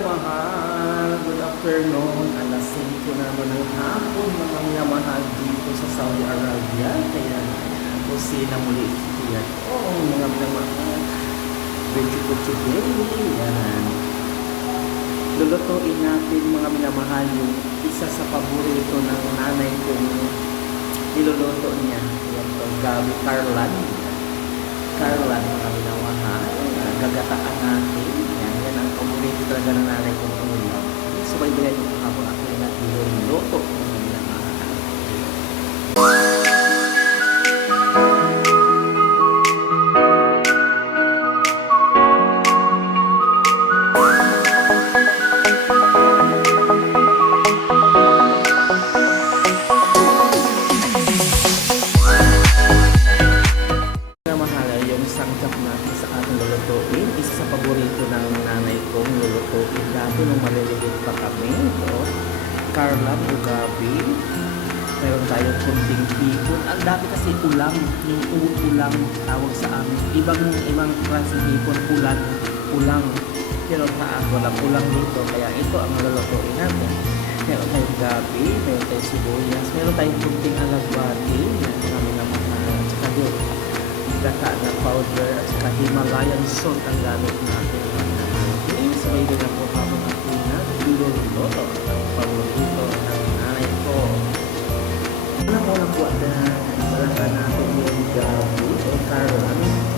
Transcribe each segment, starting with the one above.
minamahal, good afternoon. Alas 5 naman ng hapon mga minamahal dito sa Saudi Arabia. Kaya kusina muli siya. Oo, mga minamahal. Vegetable, yan. Lulutuin natin mga minamahal yung isa sa paborito ng nanay kong niluluto niya. Yan to, gabi Carlan. Carlan mga minamahal. Gagataan natin. Yan ang paborito talaga ng nanay kong ulam. Subaybayan ko habang ako yung niluluto mga minamahal. Sangkap natin sa ating lulutuin. Isa sa paborito ng nanay kong lulutuin. Dati nung maliliit pa kami. So, Carla o gabi. Meron tayong kunting hipon. Ang dati kasi ulam. Yung ulam tawag sa amin. Ibang klase hipon. Ulang. Pero walang ulam dito. Kaya ito ang lulutuin natin. Meron tayong gabi. Meron tayong sibuyas. Meron tayong kunting alagbati. Yan kami naman na tsaka doon. Gata na powder at saka Himalayan salt ang gamit natin. Okay, sabay din ako habang natin na niluluto ang paborito ng nanay ko. Una po na balakan natin yung gabi o Carlan.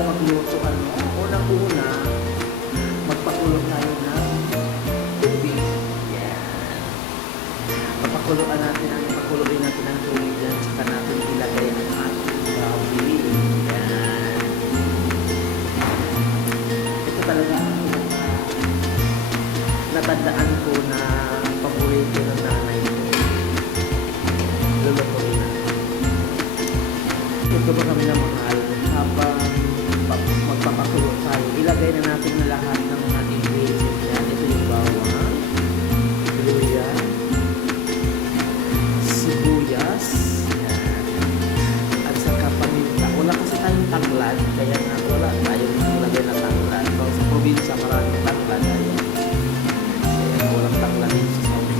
Magluto unang-una magpakulo tayo ng tubig. Papakuluin natin ang tubig yan, saka natin ilagay ang ating gabi. Yan. Ito talaga ang natandaan ko na paborito ng nanay ko. Lulutuin natin. Ito ba kami na mahal habang magpapakulo tayo. Ilagay na natin na lahat ng mga ingredients yan. Ito yung bawang, luya, sibuyas, yan. At saka paminta. Wala kasi tayong tanglad, kaya nga wala tayong ilagay na tanglad. So, sa probinsya maraming tanglad. Kaya walang tanglad dito sa Saudi.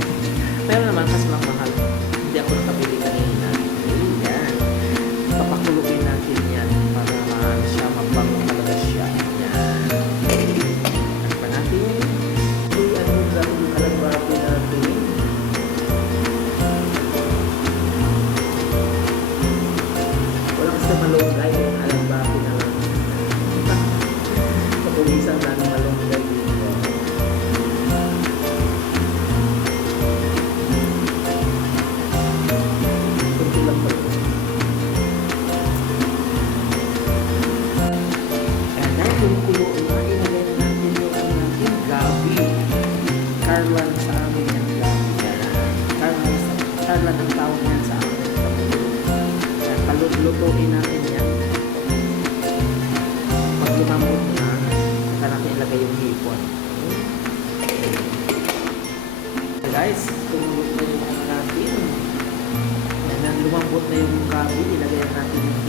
Pero naman, kasi lang mahal. Hindi ako nakabili kanina. Yan. Papakuluin natin yan para siya mabango talaga siya. Yan. Ano pa natin? Ano yung alagbati natin? Wala kasi malunggay yung alagbati na lang. Kapulisan na ng malunggay dito. Kunti lang pa rin. Yung kulo na ilagay na natin yung ating gabi. Carlan sa amin yan gabi. Carlan ang tawag yan sa amin. Palulutuin natin yan. Pag lumamot na, saka natin ilagay yung hipon. Okay. Guys, tumulog na yung natin. Lumambot na yung gabi, ilagay natin yung